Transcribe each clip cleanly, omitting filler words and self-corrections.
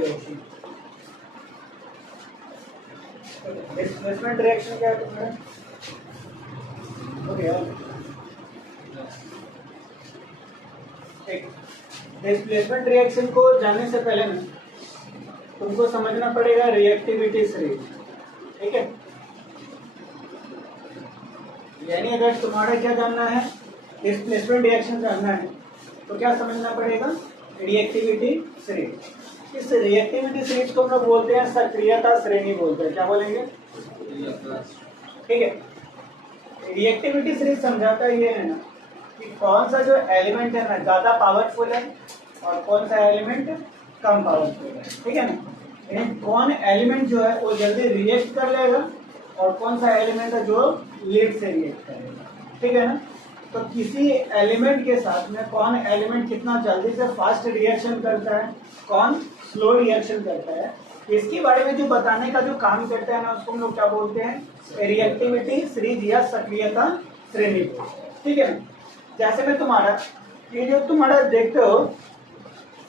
Reaction. Displacement reaction क्या है तुम्हारा? ओके ठीक, डिस्प्लेसमेंट रिएक्शन को जानने से पहले ना तुमको समझना पड़ेगा रिएक्टिविटी सीरीज, ठीक है। यानी अगर तुम्हारा क्या जानना है, डिस्प्लेसमेंट रिएक्शन जानना है, तो क्या समझना पड़ेगा, रिएक्टिविटी सीरीज। इस रिएक्टिविटी सीरीज को हम लोग बोलते हैं सक्रियता श्रेणी बोलते हैं। क्या बोलेंगे? ठीक है। रिएक्टिविटी सीरीज समझाता ये है ना कि कौन सा जो एलिमेंट है ना ज्यादा पावरफुल है और कौन सा एलिमेंट कम पावरफुल है, ठीक है ना। यानी कौन एलिमेंट जो है वो जल्दी रिएक्ट कर लेगा और कौन सा एलिमेंट है जो लेट से रिएक्ट करेगा, ठीक है ना। तो किसी एलिमेंट के साथ में कौन एलिमेंट कितना जल्दी से फास्ट रिएक्शन करता है, कौन स्लो रिएक्शन करता है, इसके बारे में जो बताने का जो काम करता है ना उसको हम लोग क्या बोलते हैं, रिएक्टिविटी सीरीज या सक्रियता श्रेणी, ठीक है। जैसे में तुम्हारा ये जो तुम्हारा देखते हो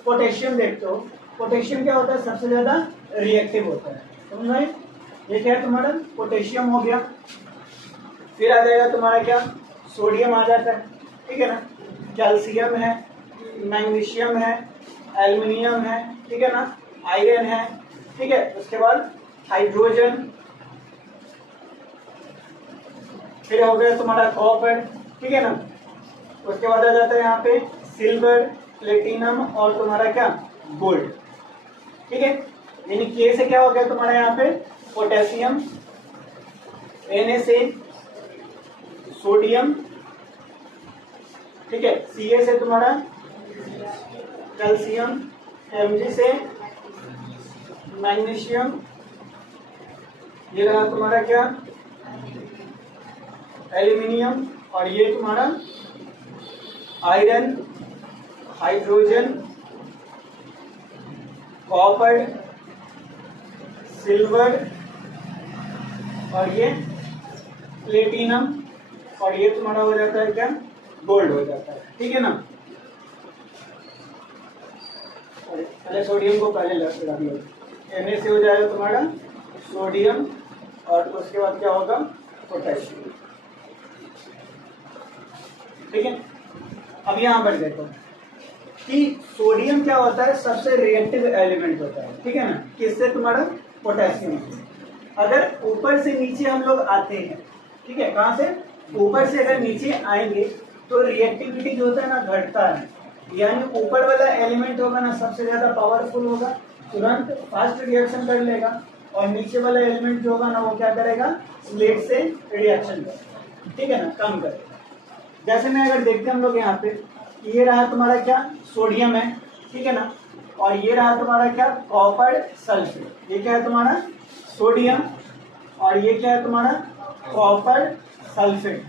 पोटेशियम देखते हो, पोटेशियम क्या होता है, सबसे ज्यादा रिएक्टिव होता है, समझ में? ये क्या है तुम्हारा, पोटेशियम हो गया। फिर आ जाएगा तुम्हारा क्या, सोडियम आ जाता है, ठीक है ना। कैल्शियम है, मैग्नीशियम है, एल्युमिनियम है, ठीक है ना, आयरन है, ठीक है। उसके बाद हाइड्रोजन, फिर हो गया तुम्हारा कॉपर, ठीक है ना। उसके बाद आ जाता है यहाँ पे सिल्वर, प्लेटिनम और तुम्हारा क्या, गोल्ड, ठीक है। यानी के से क्या हो गया तुम्हारा यहाँ पे, पोटेशियम, Na से सोडियम, ठीक है, Ca से तुम्हारा कैल्शियम, Mg से मैग्नीशियम, ये रहा तुम्हारा क्या, एल्यूमिनियम, और ये तुम्हारा आयरन, हाइड्रोजन, कॉपर, सिल्वर और ये प्लेटिनम, और ये तुम्हारा हो जाता है क्या, गोल्ड हो जाता है, ठीक है ना। पहले सोडियम को पहले रख लो, Na से हो जाएगा तुम्हारा सोडियम और उसके बाद क्या होगा, पोटेशियम, ठीक है। अब यहाँ पर देखो कि सोडियम क्या होता है, सबसे रिएक्टिव एलिमेंट होता है, ठीक है ना। किससे, तुम्हारा पोटेशियम से। अगर ऊपर से नीचे हम लोग आते हैं, ठीक है, कहाँ से, ऊपर से अगर नीचे आएंगे तो रिएक्टिविटी जो होता है ना घटता है। यानी ऊपर वाला एलिमेंट होगा ना सबसे ज्यादा पावरफुल होगा, तुरंत फास्ट रिएक्शन कर लेगा, और नीचे वाला एलिमेंट जो होगा ना वो क्या करेगा, लेट से रिएक्शन करेगा, ठीक है ना, कम करेगा। जैसे में अगर देखते हैं हम लोग यहाँ पे, ये रहा तुम्हारा क्या, सोडियम है, ठीक है ना, और ये रहा तुम्हारा क्या, कॉपर सल्फेट। ये क्या है तुम्हारा, सोडियम, और ये क्या है तुम्हारा, कॉपर सल्फेट,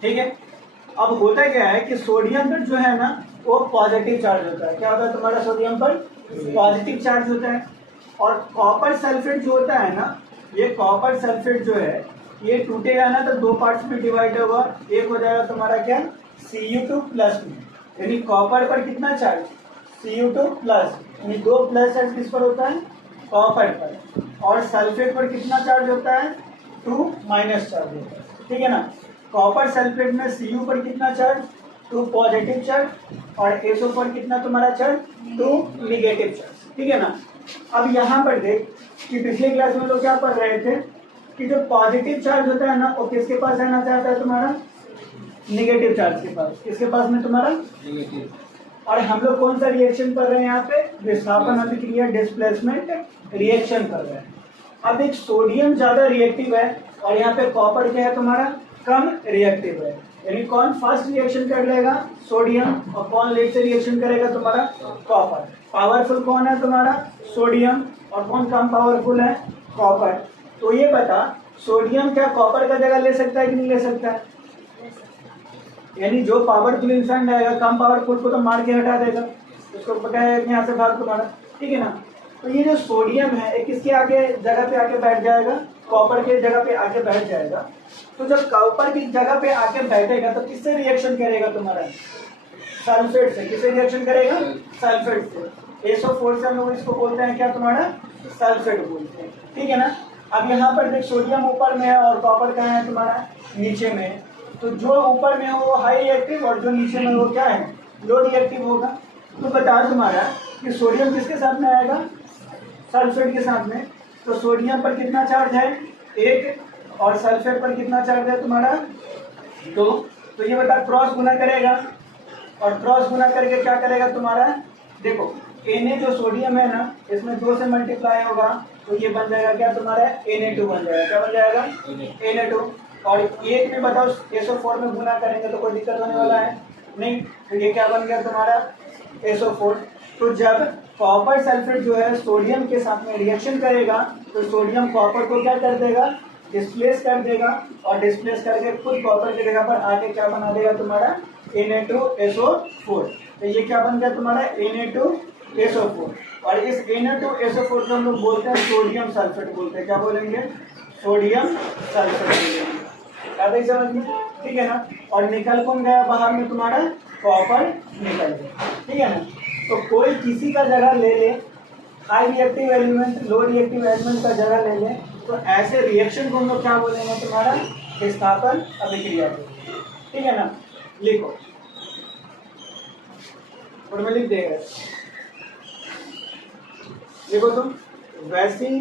ठीक है। अब होता क्या है कि सोडियम पर जो है ना वो पॉजिटिव चार्ज होता है। क्या होता है तुम्हारा, सोडियम पर पॉजिटिव चार्ज होता है। और कॉपर सल्फेट जो होता है ना, ये कॉपर सल्फेट जो है ये टूटेगा ना तो दो पार्ट्स में डिवाइड होगा। एक हो जाएगा तुम्हारा क्या, Cu2 प्लस में, यानी कॉपर पर कितना चार्ज, Cu2 प्लस, यानी दो प्लस चार्ज किस पर होता है, कॉपर पर, और सल्फेट पर कितना चार्ज होता है, 2 माइनस चार्ज होता है, ठीक है ना। कॉपर सल्फेट में Cu पर कितना चार्ज, 2 पॉजिटिव चार्ज, और SO पर कितना तुम्हारा चार्ज, 2 निगेटिव चार्ज, ठीक है ना। अब यहाँ पर देख कि पिछले क्लास में लोग क्या पढ़ रहे थे कि जो पॉजिटिव चार्ज होता है ना वो किसके पास रहना चाहता है, तुम्हारा निगेटिव चार्ज के पास। किसके पास में, तुम्हारा निगेटिव। और हम लोग कौन सा रिएक्शन कर रहे हैं यहाँ पे, विस्थापन अभिक्रिया, डिस्प्लेसमेंट रिएक्शन कर रहे हैं। अब एक सोडियम ज्यादा रिएक्टिव है और यहाँ पे कॉपर क्या है तुम्हारा, कम रिएक्टिव है। यानी कौन फास्ट रिएक्शन कर लेगा, सोडियम, और कौन लेट से रिएक्शन करेगा, तुम्हारा कॉपर। पावरफुल कौन है तुम्हारा, सोडियम, और कौन कम पावरफुल है, कॉपर। तो ये बता, सोडियम क्या कॉपर का जगह ले सकता है कि नहीं ले सकता है? यानी जो पावरफुल इंसान रहेगा कम पावरफुल को तो मार के हटा देगा, उसको पता है यहाँ से भाग तुम्हारा, ठीक है ना। तो ये जो सोडियम है एक किसके आगे जगह पे आके बैठ जाएगा, कॉपर के जगह पे आके बैठ जाएगा। तो जब कॉपर की जगह पे आके बैठेगा तो किससे रिएक्शन करेगा तुम्हारा, सल्फेट से। किससे रिएक्शन करेगा, सल्फेट से। SO4 से हम लोग इसको बोलते हैं क्या तुम्हारा, सल्फेट बोलते हैं, ठीक है ना। अब यहाँ पर देख सोडियम ऊपर में है और कॉपर कहाँ है तुम्हारा, नीचे में है। तो जो ऊपर में हो वो हाई रिएक्टिव और जो नीचे में वो क्या है, लो रिएक्टिव होगा। तो बता तुम्हारा कि सोडियम किसके साथ में आएगा, सल्फेट के साथ में। तो सोडियम पर कितना चार्ज है, 1, और सल्फेट पर कितना चार्ज है तुम्हारा, 2। तो ये बता क्रॉस गुना करेगा, और क्रॉस गुना करके क्या करेगा तुम्हारा, देखो Na जो सोडियम है ना, इसमें 2 से मल्टीप्लाई होगा तो ये बन जाएगा क्या तुम्हारा, Na2 बन जाएगा। क्या बन जाएगा, Na2। और एक में बताओ SO4 में गुना करेंगे तो कोई दिक्कत होने वाला है नहीं। तो ये क्या बन गया तुम्हारा, SO4। तो जब कॉपर सल्फेट जो है सोडियम के साथ में रिएक्शन करेगा तो सोडियम कॉपर को क्या कर देगा, डिस्प्लेस कर देगा, और डिस्प्लेस करके खुद कॉपर की जगह पर आके क्या बना देगा तुम्हारा, Na2SO4। तो ये क्या बन गया तुम्हारा, Na2SO4। और इस Na2SO4 को हम लोग बोलते हैं सोडियम सल्फेट बोलते हैं। क्या बोलेंगे, सोडियम सल्फेट बोलेंगे। क्या समझ में, ठीक है ना। और निकल कौन गया बाहर में तुम्हारा, कॉपर निकल गया, ठीक है ना। तो कोई किसी का जगह ले ले, high reactive element low reactive element का जगह ले ले, तो ऐसे रिएक्शन को हम लोग क्या बोलेंगे तुम्हारा, विस्थापन अभिक्रिया बोलेंगे, ठीक है ना। लिखो और मैं लिख देगा, देखो तुम, वैसी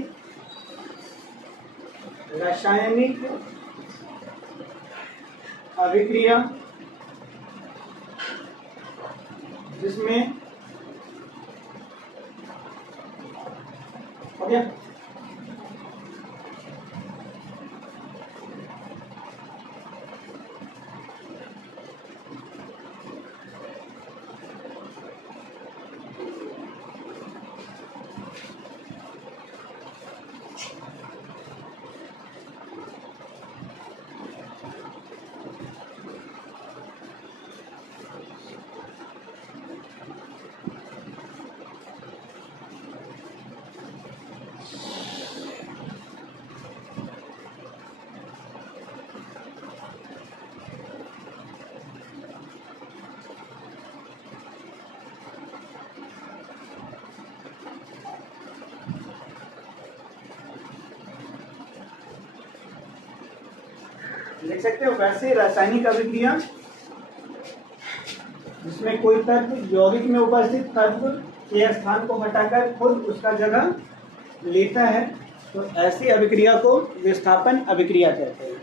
रासायनिक अभिक्रिया जिसमें हो गया, लिख सकते हो वैसे रासायनिक अभिक्रिया जिसमें कोई तत्व यौगिक में उपस्थित तत्व के स्थान को हटाकर खुद उसका जगह लेता है, तो ऐसी अभिक्रिया को विस्थापन अभिक्रिया कहते हैं।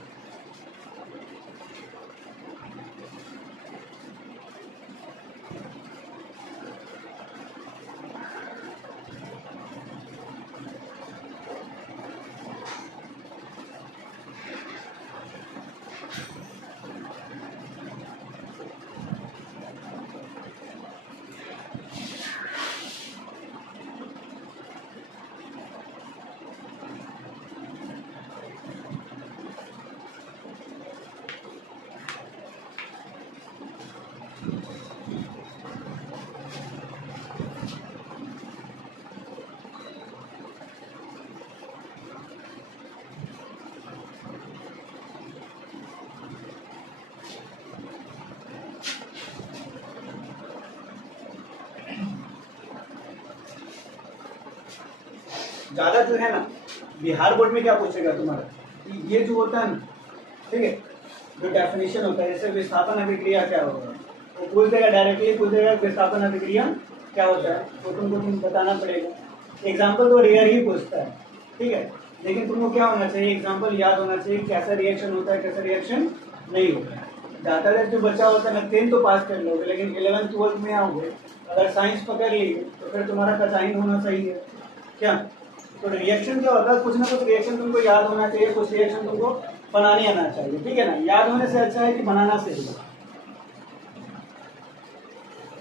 ज्यादा जो है ना, बिहार बोर्ड में क्या पूछेगा तुम्हारा, कि ये जो होता है ना, ठीक है, जो डेफिनेशन होता है, जैसे विस्थापन अभिक्रिया क्या होगा, वो पूछ देगा डायरेक्टली, पूछ देगा विस्थापन अभिक्रिया क्या होता है, तो तुमको बताना पड़ेगा। एग्जाम्पल तो रेयर ही पूछता है, ठीक है, लेकिन तुमको क्या होना चाहिए, एग्जाम्पल याद होना चाहिए, कैसा रिएक्शन होता है, कैसा रिएक्शन नहीं होता है। ज़्यादातर जो बच्चा होता है ना, 10th तो पास कर लोगे, लेकिन 11th 12th में आओगे, अगर साइंस पकड़ ली तो फिर तुम्हारा कसाइन होना चाहिए क्या। तो रिएक्शन क्या होता है, कुछ ना कुछ रिएक्शन तुमको याद होना चाहिए, कुछ रिएक्शन तुमको बनाने आना चाहिए, ठीक है ना। याद होने से अच्छा है कि बनाना सही है।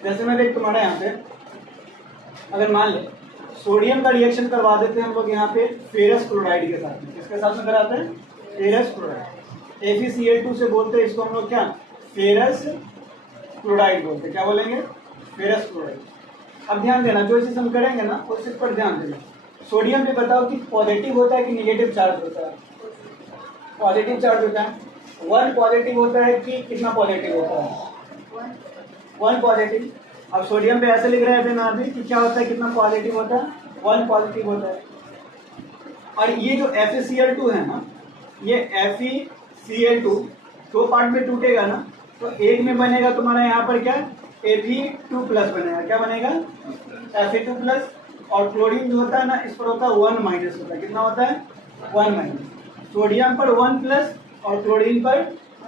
जैसे मैं देख तुम्हारा यहाँ पे अगर मान ले सोडियम का रिएक्शन करवा देते हैं हम लोग यहाँ पे फेरस क्लोराइड के साथ में, किसके साथ में कराते हैं, फेरस क्लोराइड, FeCl2 से बोलते हैं इसको हम लोग क्या, फेरस क्लोराइड बोलते हैं। क्या बोलेंगे, फेरस क्लोराइड। अब ध्यान देना, जो चीज हम करेंगे ना उस चीज पर ध्यान देना। सोडियम भी बताओ कि पॉजिटिव होता है कि निगेटिव चार्ज होता है, पॉजिटिव चार्ज होता है। 1 पॉजिटिव होता है कि कितना पॉजिटिव होता है, 1 पॉजिटिव। अब सोडियम पे ऐसे लिख रहे हैं यहाँ पे कि क्या होता है, कितना पॉजिटिव होता है, 1 पॉजिटिव होता है। और ये जो FeCl2 है ना, ये FeCl2 दो पार्ट में टूटेगा ना, तो एक में बनेगा तुम्हारा यहाँ पर क्या, Fe2 प्लस बनेगा। क्या बनेगा, Fe2 प्लस। और क्लोरीन जो होता है ना, इस पर होता है 1 माइनस होता है। कितना होता है, 1 माइनस। सोडियम पर 1 प्लस और क्लोरीन पर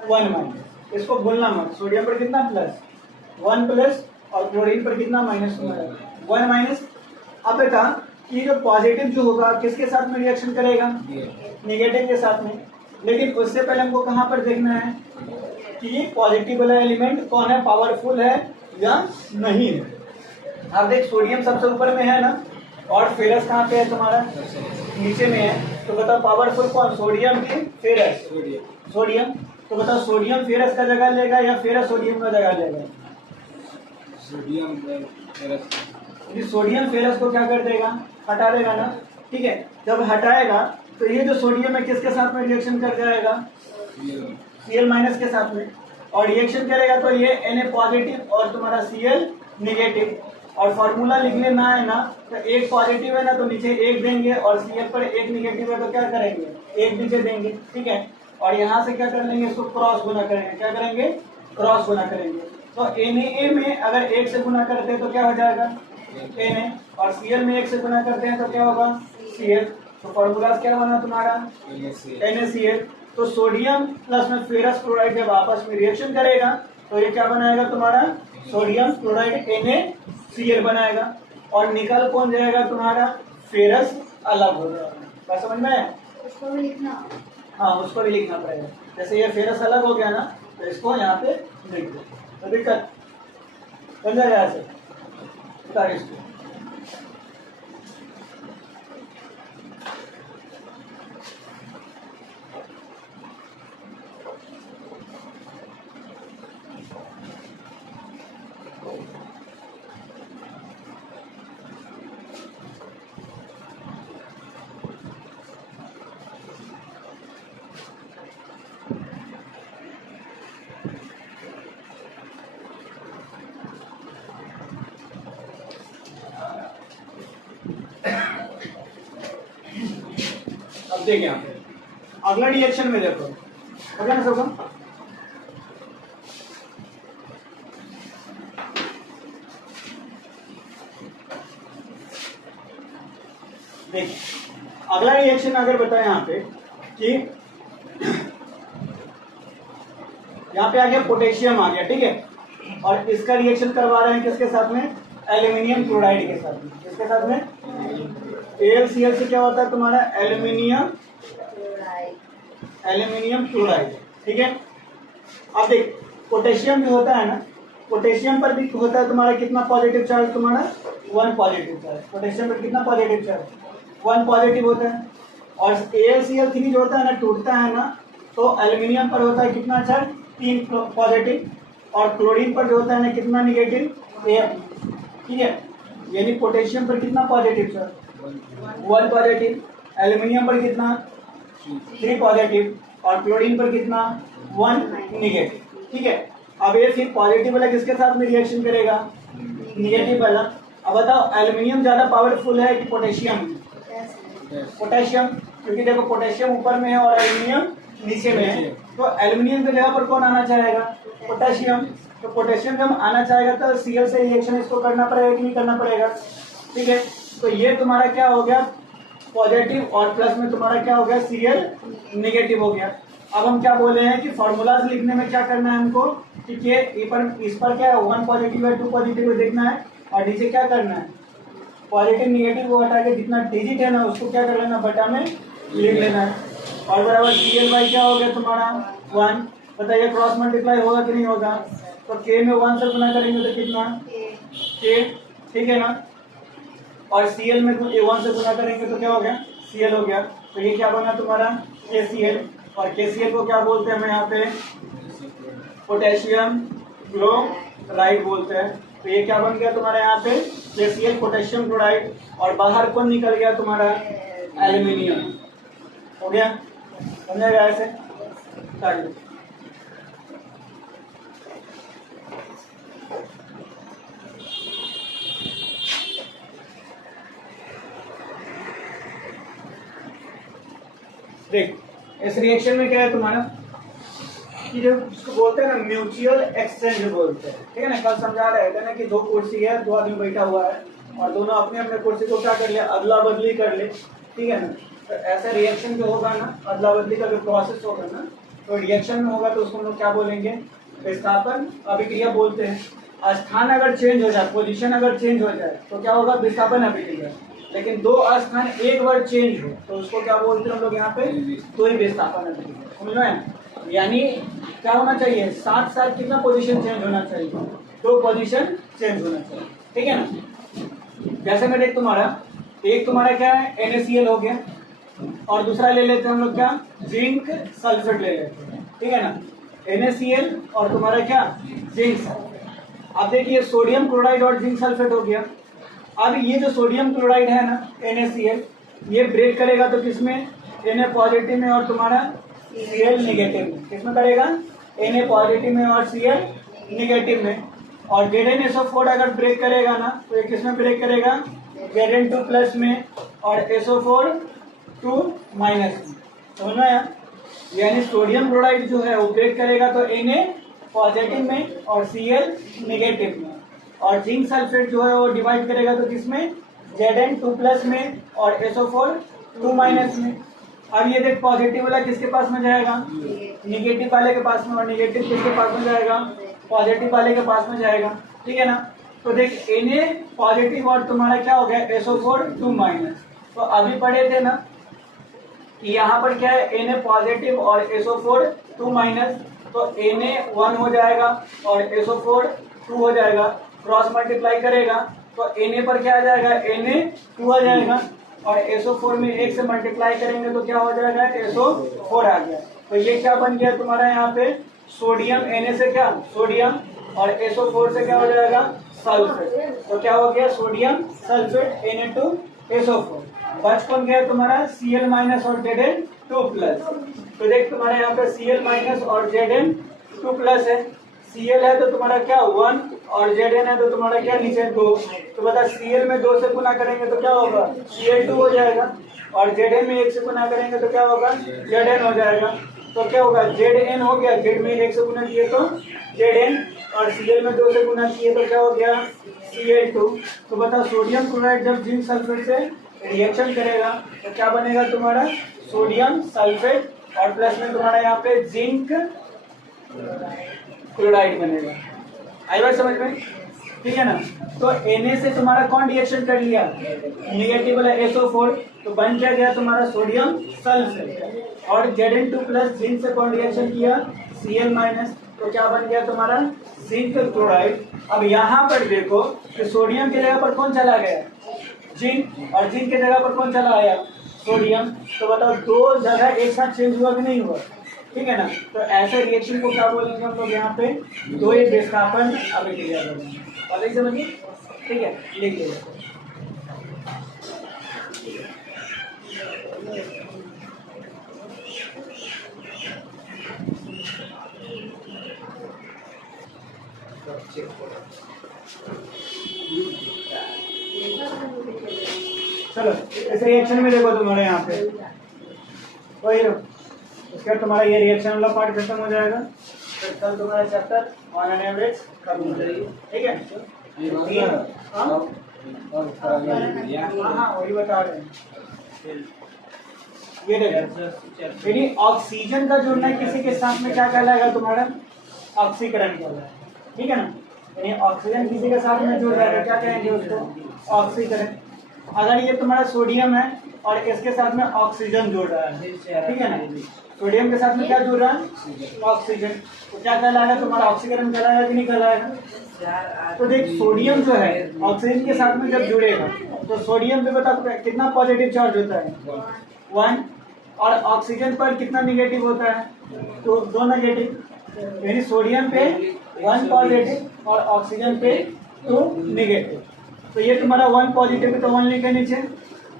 1 माइनस। इसको भूलना मत, सोडियम पर कितना प्लस, 1 प्लस, और क्लोरीन पर कितना माइनस होगा, 1 माइनस। अब बेटा ये जो पॉजिटिव जो होगा किसके साथ में रिएक्शन करेगा, नेगेटिव के साथ में। लेकिन उससे पहले हमको कहाँ पर देखना है कि ये पॉजिटिव वाला एलिमेंट कौन है, पावरफुल है या नहीं है। अब देख सोडियम सबसे ऊपर में है ना, और फेरस कहाँ पे है तुम्हारा, नीचे में है। तो बताओ पावरफुल कौन, सोडियम की फेरस, सोडियम। तो बताओ सोडियम फेरस का जगह लेगा या फेरस सोडियम का जगह लेगा, सोडियम फेरस। सोडियम फेरस को क्या कर देगा, हटा देगा ना। ठीक है, जब हटाएगा तो ये जो सोडियम है किसके साथ में रिएक्शन कर जाएगा, Cl माइनस के साथ में। और रिएक्शन करेगा तो ये Na पॉजिटिव और तुम्हारा Cl निगेटिव। और फॉर्मूला लिखने में आए ना, तो एक पॉजिटिव है ना तो नीचे एक देंगे, और Cl पर एक निगेटिव है तो क्या करेंगे, एक नीचे देंगे। ठीक है, और यहाँ से क्या कर लेंगे, इसको क्रॉस गुना करेंगे। क्या करेंगे, क्रॉस गुना करेंगे। तो Na में अगर एक से गुना करते हैं तो क्या हो जाएगा, Na, और Cl में एक से गुना करते हैं तो क्या होगा, Cl। तो फॉर्मूला क्या बना तुम्हारा, NaCl। तो सोडियम प्लस में फेरस क्लोराइड जब आपस में रिएक्शन करेगा तो ये क्या बनाएगा तुम्हारा, सोडियम क्लोराइड NaCl बनाएगा। और निकल कौन जाएगा तुम्हारा, फेरस अलग हो जाएगा। क्या समझ में आया, उसको भी लिखना, हाँ उसको भी लिखना पड़ेगा। जैसे ये फेरस अलग हो गया ना, तो इसको यहाँ पे लिख दो, तो दिक्कत बन जाएगा ऐसे इसको। अब देखिए यहाँ पे अगला रिएक्शन में देखो, हो गया ना सबको। देखिए अगला रिएक्शन अगर बताए यहाँ पे कि यहाँ पे आ गया पोटेशियम आ गया, ठीक है, और इसका रिएक्शन करवा रहे हैं किसके साथ में, एल्यूमिनियम क्लोराइड के साथ में। किसके साथ में, AlCl से क्या होता है तुम्हारा, एल्यूमिनियम क्लोराइड। ठीक है, अब देख पोटेशियम जो होता है ना, पोटेशियम पर भी होता है तुम्हारा कितना पॉजिटिव चार्ज, तुम्हारा 1 पॉजिटिव चार्ज। पोटेशियम पर कितना पॉजिटिव चार्ज, 1 पॉजिटिव होता है। और AlCl3 जो होता है ना, टूटता है ना, तो एल्यूमिनियम पर होता है कितना चार्ज, 3 पॉजिटिव। और क्लोरीन पर जो होता है ना कितना निगेटिव, 1। ठीक है, यानी पोटेशियम पर कितना पॉजिटिव चार्ज, 1 पॉजिटिव। एल्यूमिनियम पर कितना, 3 पॉजिटिव। और क्लोरीन पर कितना, 1 निगेटिव। ठीक है, अब ये फिर पॉजिटिव वाला किसके साथ में रिएक्शन करेगा, निगेटिव वाला। अब बताओ एल्यूमिनियम ज्यादा पावरफुल है कि पोटेशियम, पोटेशियम, क्योंकि देखो पोटेशियम ऊपर में है और एल्यूमिनियम नीचे में है। तो एल्यूमिनियम की जगह पर कौन आना चाहेगा, पोटेशियम। तो पोटेशियम जब आना चाहेगा तो Cl से रिएक्शन इसको करना पड़ेगा कि नहीं करना पड़ेगा। ठीक है, तो ये तुम्हारा क्या हो गया, पॉजिटिव, और प्लस में तुम्हारा क्या हो गया, Cl नेगेटिव हो गया। अब हम क्या बोले हैं कि फॉर्मूलाज लिखने में क्या करना है हमको, ठीक है, इस पर क्या है, 1 पॉजिटिव है 2 पॉजिटिव है देखना है, और नीचे क्या करना है, पॉजिटिव निगेटिव को हटा के जितना डिजिट है ना उसको क्या कर लेना, बटा में लिख लेना है। और बराबर Cl बाई क्या हो गया तुम्हारा 1। बताइए क्रॉस मल्टीप्लाई होगा कि नहीं होगा, तो K में 1 से गुना करेंगे तो कितना, K। ठीक है ना, और Cl में 1 से गुना करेंगे तो क्या हो गया, Cl हो गया। तो ये क्या बना तुम्हारा, KCl। और KCl को क्या बोलते हैं हमें यहाँ पे, पोटेशियम क्लोराइड बोलते हैं। तो ये क्या बन गया तुम्हारे यहाँ पे, KCl पोटेशियम क्लोराइड। और बाहर कौन निकल गया तुम्हारा, एल्यूमिनियम। हो गया, समझेगा ऐसे, कर लो। देख इस रिएक्शन में क्या है तुम्हारा कि जो इसको बोलते हैं ना म्यूचुअल एक्सचेंज बोलते हैं, ठीक है ना। कल समझा रहे थे ना कि दो कुर्सी है, दो आदमी बैठा हुआ है और दोनों अपने अपने कुर्सी को क्या कर ले, अदला बदली कर ले, ठीक है ना। तो ऐसा रिएक्शन जो होगा ना, अदला बदली का जो प्रोसेस होगा ना, तो रिएक्शन में होगा तो उसको हम लोग क्या बोलेंगे, विस्थापन अभिक्रिया बोलते हैं। स्थान अगर चेंज हो जाए, पोजीशन अगर चेंज हो जाए तो क्या होगा, विस्थापन अभिक्रिया। लेकिन दो स्थान एक बार चेंज हो तो उसको क्या बोलते हैं हम लोग यहाँ पे, तो ही विस्थापन अभिक्रिया, समझ में। यानी क्या होना चाहिए, साथ साथ कितना पोजीशन चेंज होना चाहिए, दो पोजीशन चेंज होना चाहिए, ठीक है ना। जैसे मैं देख तुम्हारा एक तुम्हारा क्या है NaCl हो गया और दूसरा ले लेते हैं हम लोग क्या, जिंक सल्फेट ले लेते हैं, ठीक है ना। NaCl और तुम्हारा क्या, जिंक सल्फेट। अब देखिए सोडियम क्लोराइड और जिंक सल्फेट हो गया। अब ये जो सोडियम क्लोराइड है ना NaCl, ये ब्रेक करेगा तो किसमें, Na पॉजिटिव में और तुम्हारा Cl निगेटिव में। किसमें करेगा, Na पॉजिटिव में और Cl निगेटिव में। और ZnSO4 अगर ब्रेक करेगा ना तो ये किसमें ब्रेक करेगा, Zn2 प्लस में और SO4 2 माइनस में, समझ में आया। यानी सोडियम क्लोराइड जो है वो ब्रेक करेगा तो Na पॉजिटिव में और Cl निगेटिव में, और जिंक सल्फेट जो है वो डिवाइड करेगा तो किसमें, Zn2 प्लस में और SO4 2 माइनस में। अब ये देख पॉजिटिव वाला किसके पास में जाएगा, निगेटिव वाले के पास में, और निगेटिव किसके पास में जाएगा, पॉजिटिव वाले के पास में जाएगा, ठीक है ना। तो देख Na पॉजिटिव और तुम्हारा क्या हो गया, SO4 2 माइनस। तो अभी पढ़े थे ना कि यहाँ पर क्या है, Na पॉजिटिव और SO4 2 माइनस, तो Na 1 हो जाएगा और SO4 2 हो जाएगा, क्रॉस मल्टीप्लाई करेगा तो Na पर क्या आ जाएगा, Na 2 आ जाएगा, और SO4 में 1 से मल्टीप्लाई करेंगे तो क्या हो जाएगा, SO4 आ गया। तो ये क्या बन गया तुम्हारा यहाँ पे, सोडियम Na से क्या, सोडियम, और SO4 से क्या हो जाएगा, सल्फेट। तो क्या हो गया, सोडियम सल्फेट Na2SO4। बच कौन गया तुम्हारा, Cl माइनस और Zn2 प्लस। तो देख तुम्हारे यहाँ पे Cl माइनस और Zn2 प्लस है। Cl है तो तुम्हारा क्या 1 और Zn है तो तुम्हारा क्या नीचे 2। तो बता Cl में 2 से गुना करेंगे तो क्या होगा, Cl2 हो जाएगा, और Zn में 1 से गुना करेंगे तो क्या होगा, Zn हो जाएगा। तो क्या होगा, Zn हो गया, Z में 1 से गुना किए तो Zn, और Cl में 2 से गुना किए तो क्या हो गया, Cl2। तो बता सोडियम क्लोराइड जब जिंक सल्फेट से रिएक्शन करेगा तो क्या बनेगा तुम्हारा, सोडियम सल्फेट, और प्लस में तुम्हारा यहाँ पे जिंक क्लोराइड बनेगा। आई बात समझ में, ठीक है ना। तो Na से तुम्हारा कौन रिएक्शन कर लिया, निगेटिव वाला SO4, तो बन क्या गया तुम्हारा सोडियम सल्फेट, और Zn2 प्लस जिंक से कौन रिएक्शन किया, Cl माइनस, तो क्या बन गया तुम्हारा जिंक क्लोराइड। अब यहाँ पर देखो कि सोडियम की जगह पर कौन चला गया, जिंक, और जिंक की जगह पर कौन चला आया, सोडियम। तो बताओ दो जगह एक साथ चेंज हुआ कि नहीं हुआ, ठीक है ना। तो ऐसे रिएक्शन को क्या बोलेंगे हम लोग यहाँ पे, दो ही विस्थापन अभिक्रिया बोलेंगे। पता ही समझिए, ठीक है, लिख लीजिए। चलो इस रिएक्शन में देखो तुम्हारे यहाँ पे वही लो, उसके बाद तुम्हारा ये रिएक्शन वाला पार्ट खत्म हो जाएगा, फिर कल तुम्हारा चैप्टर ऑन एन एवरेज खत्म हो जाएगी, ठीक है। हाँ वही बता रहे हैं। ये देखो यदि ऑक्सीजन का जुड़ना किसी के साथ में क्या कहलाएगा तुम्हारा, ऑक्सीकरण कहलाएगा, ठीक है ना। यानी ऑक्सीजन किसी के साथ में जुड़ रहा है क्या कहेंगे उसको, ऑक्सीकरण। अगर ये तुम्हारा सोडियम है और इसके साथ में ऑक्सीजन जुड़ रहा है, ठीक है ना, सोडियम के साथ में क्या जुड़ रहा है, ऑक्सीजन, तो क्या कहलाएगा तुम्हारा, ऑक्सीकरण कहलाएगा कि नहीं कहलाएगा। तो देख सोडियम जो है ऑक्सीजन के साथ में जब जुड़ेगा तो सोडियम पे बता कितना पॉजिटिव चार्ज होता है, 1, और ऑक्सीजन पर कितना निगेटिव होता है, तो 2 नेगेटिव। यानी सोडियम पे 1 पॉजिटिव और ऑक्सीजन पे 2 निगेटिव। तो ये तुम्हारा 1 पॉजिटिव तो 1 लिखे नीचे,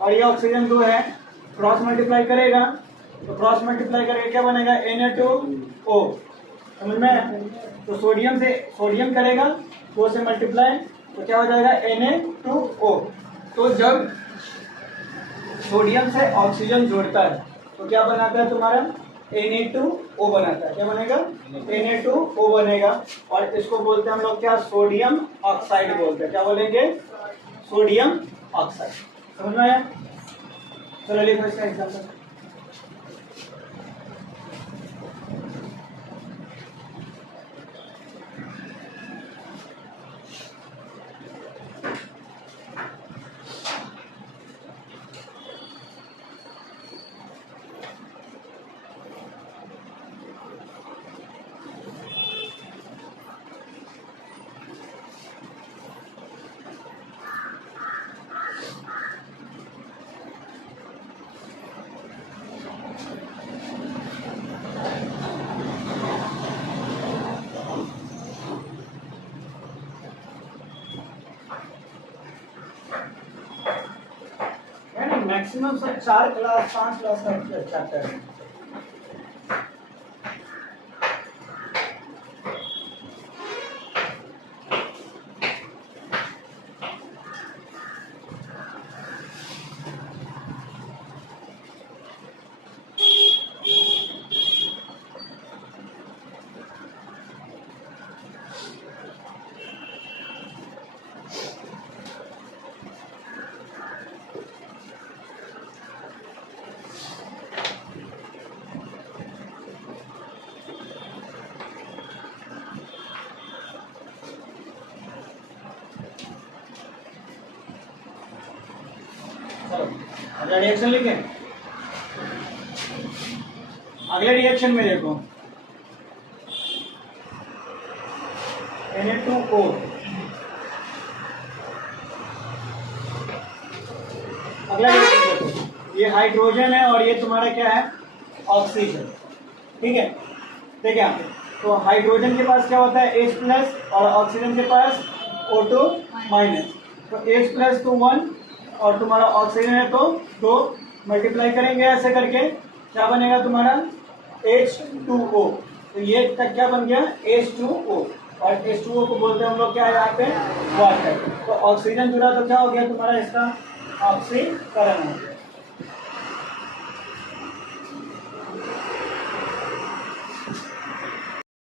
और ये ऑक्सीजन 2 है, क्रॉस मल्टीप्लाई करेगा तो क्रॉस मल्टीप्लाई करके क्या बनेगा, Na2O, समझ में। तो सोडियम से सोडियम करेगा 2 से मल्टीप्लाई तो क्या हो जाएगा, Na2O। तो जब सोडियम से ऑक्सीजन जोड़ता है तो क्या बनाता है तुम्हारा Na2O बनाता है। क्या बनेगा? Na2O बनेगा। और इसको बोलते हैं हम लोग क्या? सोडियम ऑक्साइड बोलते हैं। क्या बोलेंगे? Sodium oxide. समझ में आया? चलो लिखो इसका example. Maximum sir 4 class 5 class का चैप्टर है। अगला रिएक्शन लिखें। अगले रिएक्शन में देखो Na2O अगला रिएक्शन देखो, ये हाइड्रोजन है और ये तुम्हारा क्या है? ऑक्सीजन। ठीक है, देखिए यहाँ पे तो हाइड्रोजन के पास क्या होता है? H+ और ऑक्सीजन के पास O2-। तो H+ तो 1 और तुम्हारा ऑक्सीजन है तो 2, मल्टीप्लाई करेंगे ऐसे करके क्या बनेगा तुम्हारा? H2O। तो ये तक क्या बन गया? H2O। और H2O को बोलते हैं हम लोग क्या है यहाँ पे? वाटर। तो ऑक्सीजन जुड़ा तो क्या हो गया तुम्हारा? इसका ऑक्सीकरण हो गया।